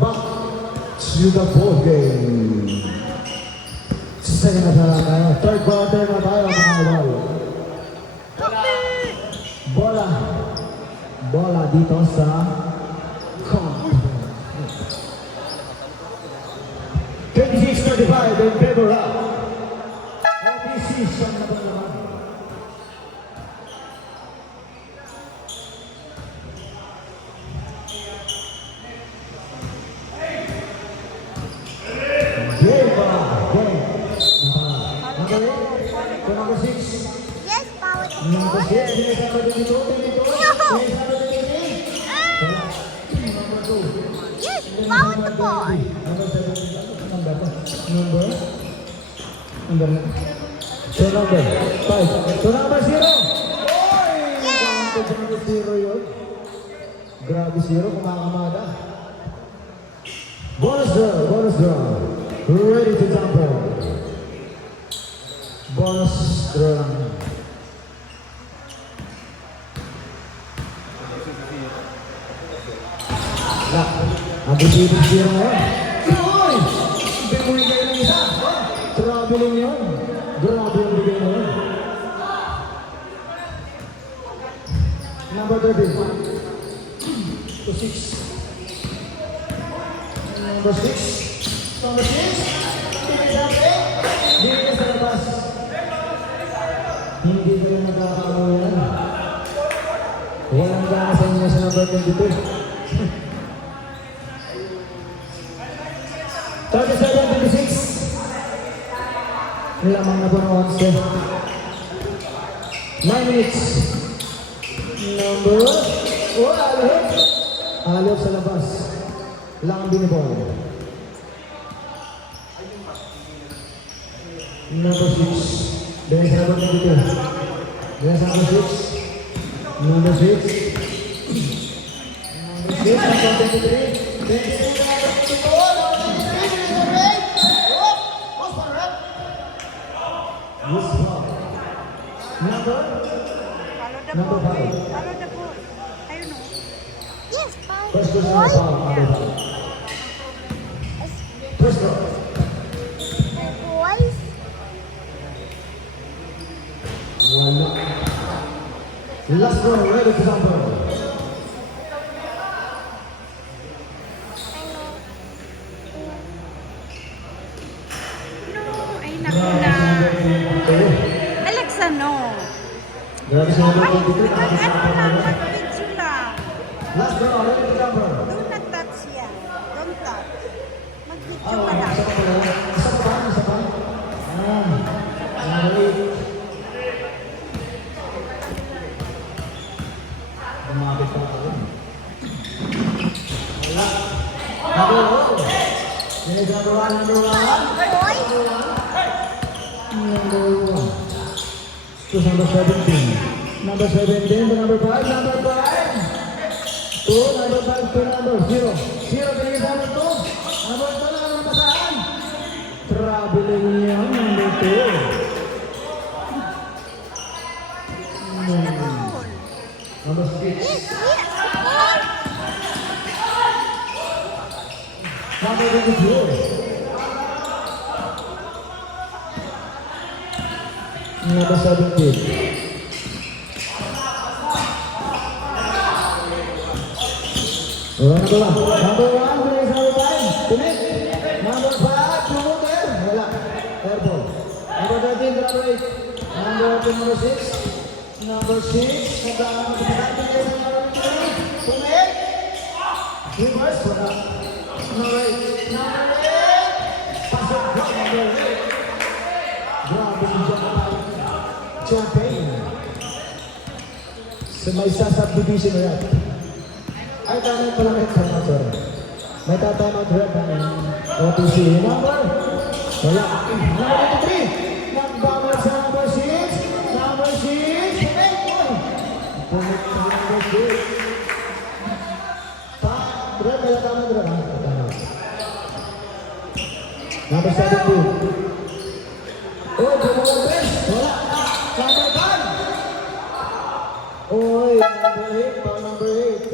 Back to the ball game. Second na tayo. Third quarter na tayo mga idol. Bola dito sa comp. 26-35 in favor of OPC siyang naman. Yes, power to Number 6, Yes, power to boy. So number 5. So number 0. Grabe 0 yun. Grabe 0, kumakamada. Bonus draw. Ready to jump on. Bonus draw lang. Ang bibig 0 ngayon. Uy! Bigay kayo ng isa. Traveling yun. Grabe yung bigay mo yun. Number 13. To 6. Number 6. Number 6. Hindi ka sa labas. Hindi ka rin nagkakaroon yan. Walang gana sa inyo sa number 22. 37-26. Lamang na po ng 11. 9 minutes. Number. Alip sa labas. Lang binibol. Number 6. There's number 22. There's number 6. Number 6. Number 23. There's Number 5. Follow the ball. Ayun o. Yes, power First to person boy. na foul, number 5. First goal. Boys. Wala. Last one, ready to jump on. Ay, naku na. Alex, ano? Grabe sa number Ay, 23. ano lang, mag-video lang. Last one, ready to jump on. Do not touch yan. Don't touch. Mag-video ka lang. Isa pa. Number 8. Lumapit pa ako. Wala. Number 1. Number 1. Boys. Number 1. To number 17. Number 17 to number 5. Number 5. To number 5 to number 0. 0 pinigil sa number 2. Number 2 na naman pasahan. Traveling niya number 2. Number 6. Yes, ball. Number 22. Number 17. Number 1, please, number 5. Commit. Number 5, promoter. Wala. Airball. Number 13, number 8. Number 6. Number 6. Number 3. Commit. Reverse. Wala. Number 8. Number 8. Pasok. Number 8. Grabe si Champagne. So may subdivision na yan. Ay, tama pala may timeout, sorry. May timeout red ng OTC. Number? Wala. Number 23. Nagbabal sa number 6. Number 6. Punit sa number 6. Red, kaya tama red. Number 17. Oh, number 3. Wala. Number 1. Oy, number 8. Pa number 8.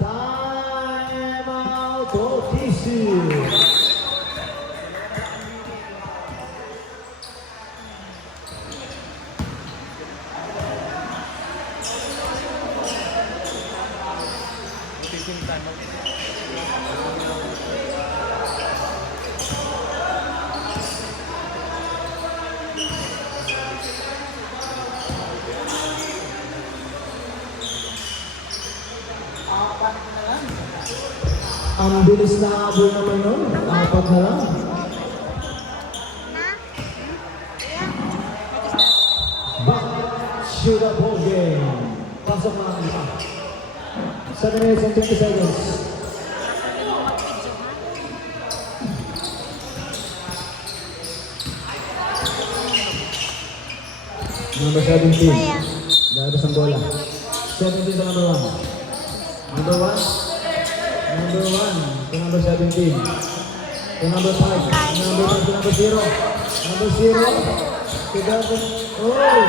Time out. OTC. Ang bilis na abol naman nun. 4 na lang. Back to the ball game. Pasok na ang isa. 7 minutes and 20 seconds. Number 17. Labas ang bola. 17 sa number 1. Number 1. Number 1 to number 17. To number 5. Number 5 to number 0. Number 0. To number... Oh!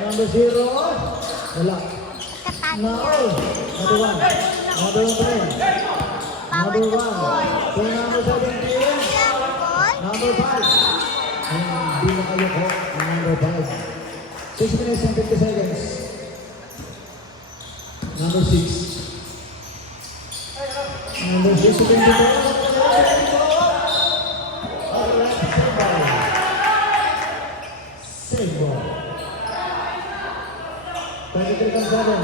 Number 0. Wala. No. Number 1. Number 1. Number 1. To number 17. Number 5. Hindi na kayo ko. Number 5. 6 minutes and 50 seconds. Number 6. Number 6 to 22. Save ball. 23 comes 7.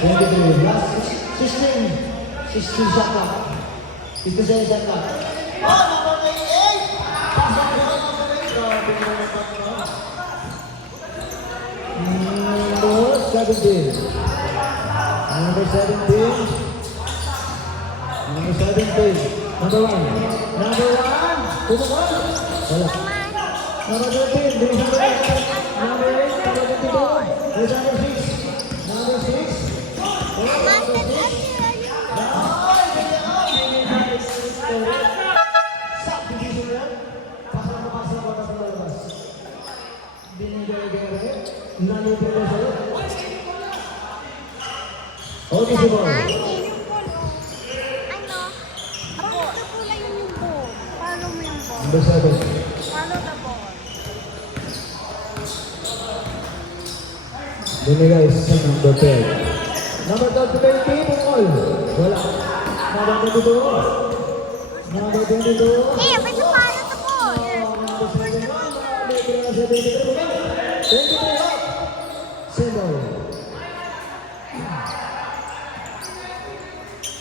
23. Last 16. 16 shot clock. 57 shot clock. Oh, number 8. Pass back to number 8. Number 17. Number 17. Number 17. Number 1. Number 1. Tumukol. Wala. Number 13. Number 8. Number 8. Number 22. There's number 6. Number 6. Wala. Number 6. Subdivision yan. Pasang na pasang ko na palabas. Binigay-gay. Nalipin na sa'yo. Okay, si Boy. Follow mo yung ball. Number 7. Follow the ball. Binigay sa number 12. Number 12 to 20, Pungol. Wala. Number 22. Number 22. Hey, but you follow the ball. Number 7. 23 up. Single.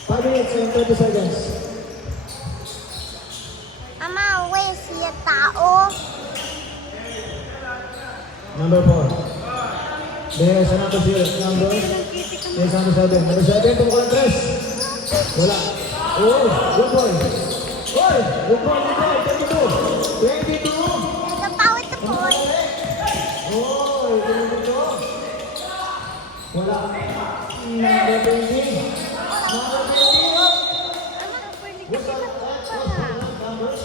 5 minutes and 30 seconds. Ama, wait, siya tao. Number 4. There's a number 0. Number. There's number 7. Number 7, tungkol ang 3. Wala. Oh, good boy. Oy, good boy, good boy. 22. 22. Nagpawit the ball. Oh, 22. Wala. Number 20. Number 20 up. What's up? Numbers.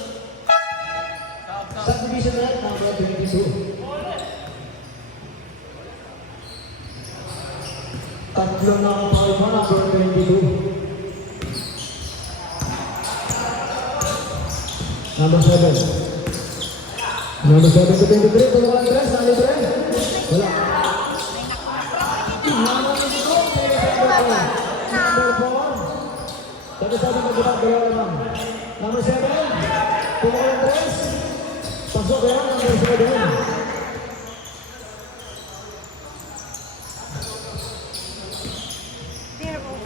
Subdivision red, number 22. Tatlo na ang power mo, number 22. Number 7. Number 7 to 23, tulungan ang 3, number 3. Wala. Number 4. Number 4. Sabi-sabi na kita, dalawa naman. Number 7. Tulungan ang 3. Pasok yan, number 7.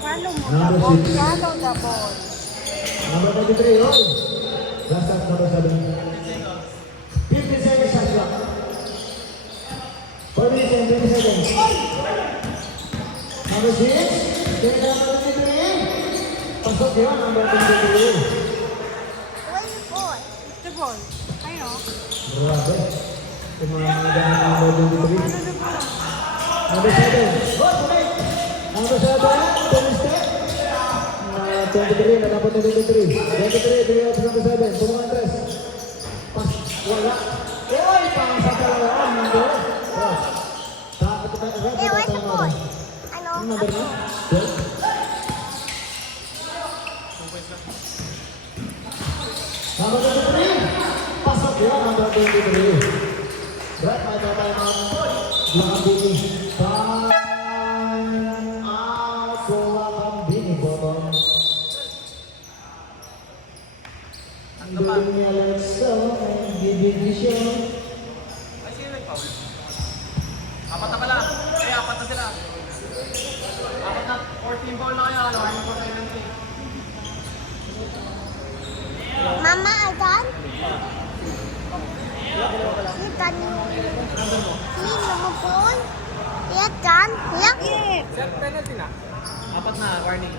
Follow mo Number the ball. 6. Follow the ball. Number 23, oh. Last time, number 7. 20 seconds. Number 6. Then number 23. Pasok yun, number 23. The ball. Ayun. Grabe. Tumamaga ng number 23. Ano na po? Number 7. Oh, tuloy. Number 7. Tennis step. 23. Nagapot na 23. 23. Bigyan sa number 7. Tulungan 3. Pas. Wala. Uy! Pang sa dalawa. Number. Oh. Tapos ito tayo. Eh, where's the boy? Ano? Ang number mo? 12. Number 23. Pasok yun. Number 23. Brad, may tatay mga Lakambini. Time out for Lakambini, Bottom. Ang galing niya lang sa division. Ay, sino nag-foul? Apat na pala. Ay, apat na sila. Apat na. 14 ball na kaya. Ano ko tayo ng team? Mama, I done? You done? See, lumupon? Yeah, done? Yeah? Set penalty na. Apat na. Warning.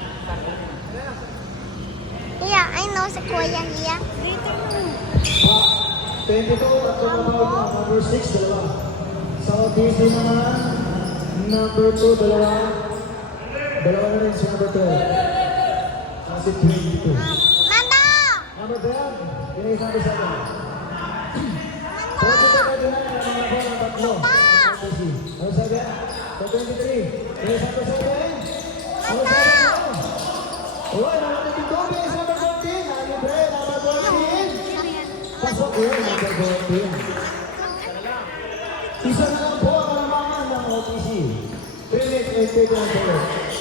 Yeah, I know sa kuya here. 22 at tumabaw na. Number 6, dalawa. Sa OTC naman, number 2, dalawa. Dalawa na rin si number 12. Kasi 22. Mando! Number 12, yun is number 7. Mando! 42 na rin ang mga ng tatlo. Number 7, sa 23. Yun is number 7. Number 7. Uy, number 22, yun is number 14. Nalibre, number 14. Pasok yun, number 14. Isa na lang po ang kalamangan ng OTC. 3 minutes and 30 seconds.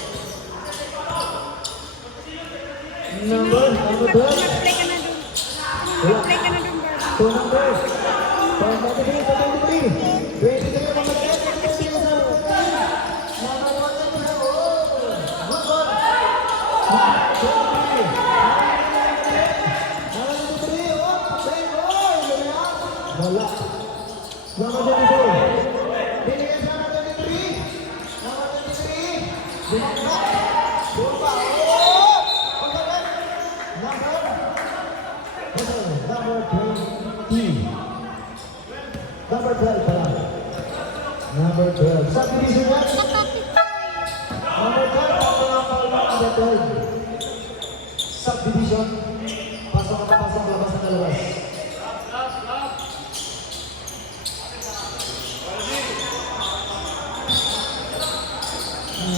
Number 12. Mag-play ka na dun. Mag-play ka na dun, Barbie. 2 numbers. From 23 to 23. 23 ang mga kaya. Number 1 na po. Good one. Number 23. Number 23. Oh, play goal. Wala. Number 22. Binigyan sa number 23. Number 23. Binigyan. Bumba. Oh! Pagkakas. Number 20. Number 12 pala. Number 12. Subdivision yan. Number 12. Number 12. Subdivision. Pasok ka pa, pasok. Labas na labas.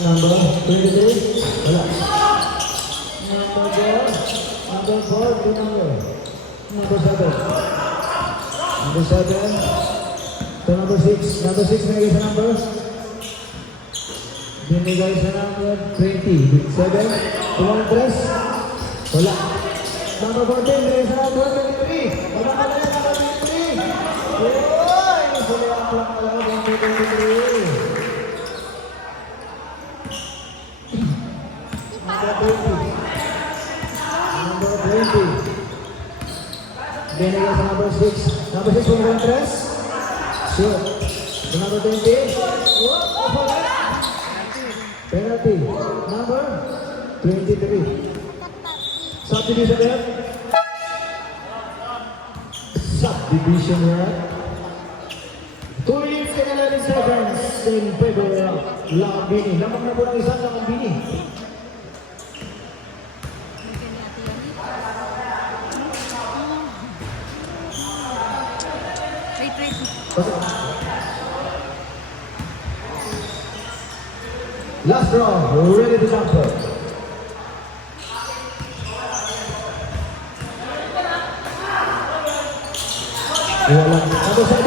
Number 23. Wala. Number 4. Number 4. Two number. Number 7. Number 7. To number 6. Number 6 binigay sa number. Binigay sa number 20. 7. Tumang 3. Wala. Number 14. Binigay sa number 23. Wala ka na yan. Number 23. Uy! Suli ang lang pala. Number 23. Number 20. Number 20. Binigay sa number 6. Number 6, binigay 3. Shoot. Sa number 20. Penalty. Number 23. Subdivision yan. Subdivision yan. 2 minutes and 11 seconds in favor of Lakambini. Lamang na po ng isang Lakambini. Wait. Last round, we're ready to jump up. Wala. Number 7.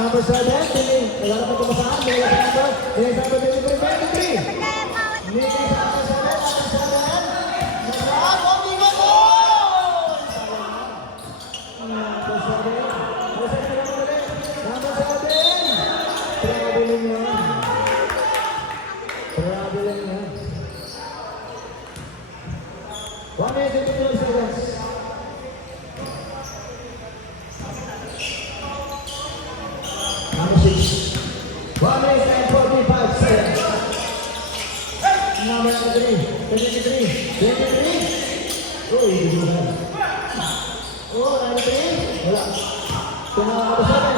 Number 7. Pili. Wala naman kumasahan. Pili sa number. Pili sa number 23. 23. Pili sa number 7. Number 7. Number 7. Traveling yan. Traveling yan. 1 minute and 12 seconds. Number 6. 1 minute Oh, hindi mo na. Oh, 93. Wala. Number 7.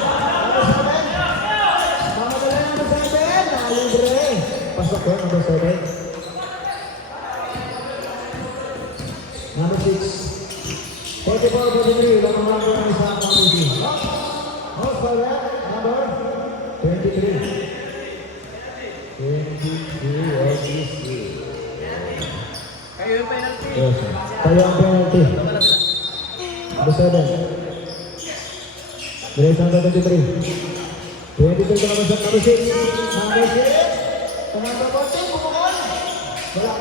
Mamadali number 7. Libre. Pasok ko, number 7. Number 6. 44-43. Lamang lang po ng isang pamilya. Oh, sorry. Number 23. 23. Kayo yung penalty. Yes. Tayo ang penalty. Number 7. Grace number 23. 23 ka naman sa number 6. Number 6. Number 14. Bumukol. Wala.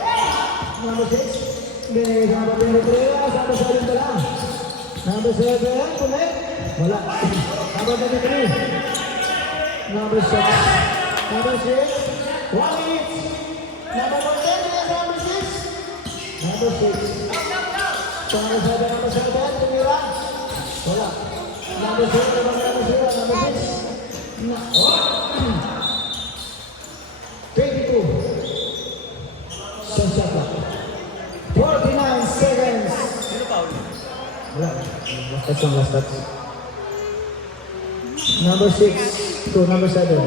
Number 6. Grace number 23. Number 7 ka lang. Number 7. Pulit. Wala. Number 23. Number 6. Number 6. 1 minute. Number 14. Number 6. Number 6. Number 7. Number 7. Tumira. Wala. Number 7. Number 7. Number 6. Oh. 22. Sensata. 49 seconds. Sino foul? Wala. Last touch lang, last touch. Number 6 to number 7.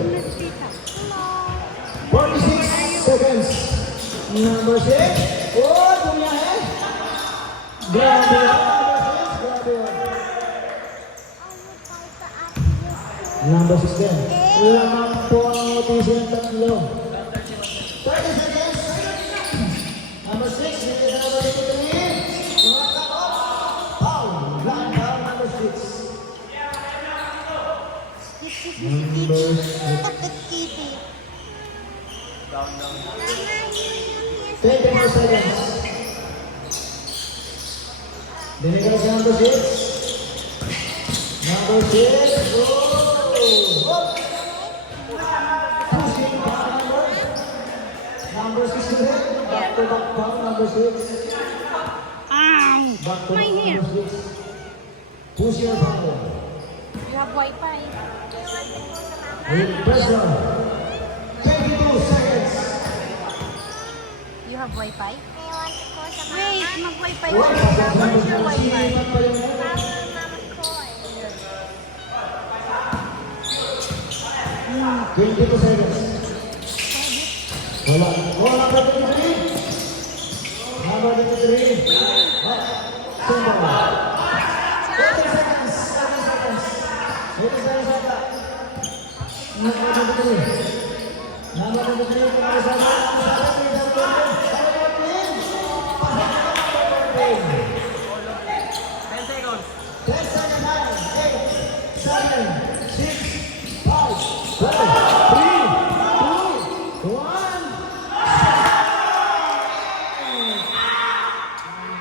46 seconds. Number 6. Oh, bumiyahe. Grabe. Grabe. Number 6 din. Lamang po ang notice ng tatlo. 30 seconds. Number 6. Number 23. Foul. Line down number 6. Number 6. Down. 20 more seconds. Binigay sa number 6. Number 6. Oh! Pushing back number. Number 6 ulit. Back to back foul, number 6. Back to back number 6. Push your foul. You have Wi-Fi. With pressure. 22 seconds. You have Wi-Fi? Ewan ko sa mama. Wait, mag-Wi-Fi ka. What? Where's your Wi-Fi? Mama ko. 22 seconds. Wala. Oh, number 23. Number 23. Simple. 30 seconds. 30 seconds. 30 seconds. Number 23. Number 23. Number 10 seconds. 10 seconds. 8, 7, 6, 5, 4, 3, 2, 1.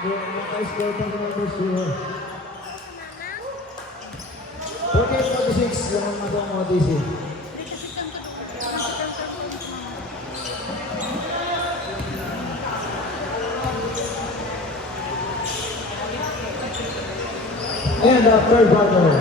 Naka-score pa sa number 0. 48-46 lang ang matang mga DC. And the third quarter.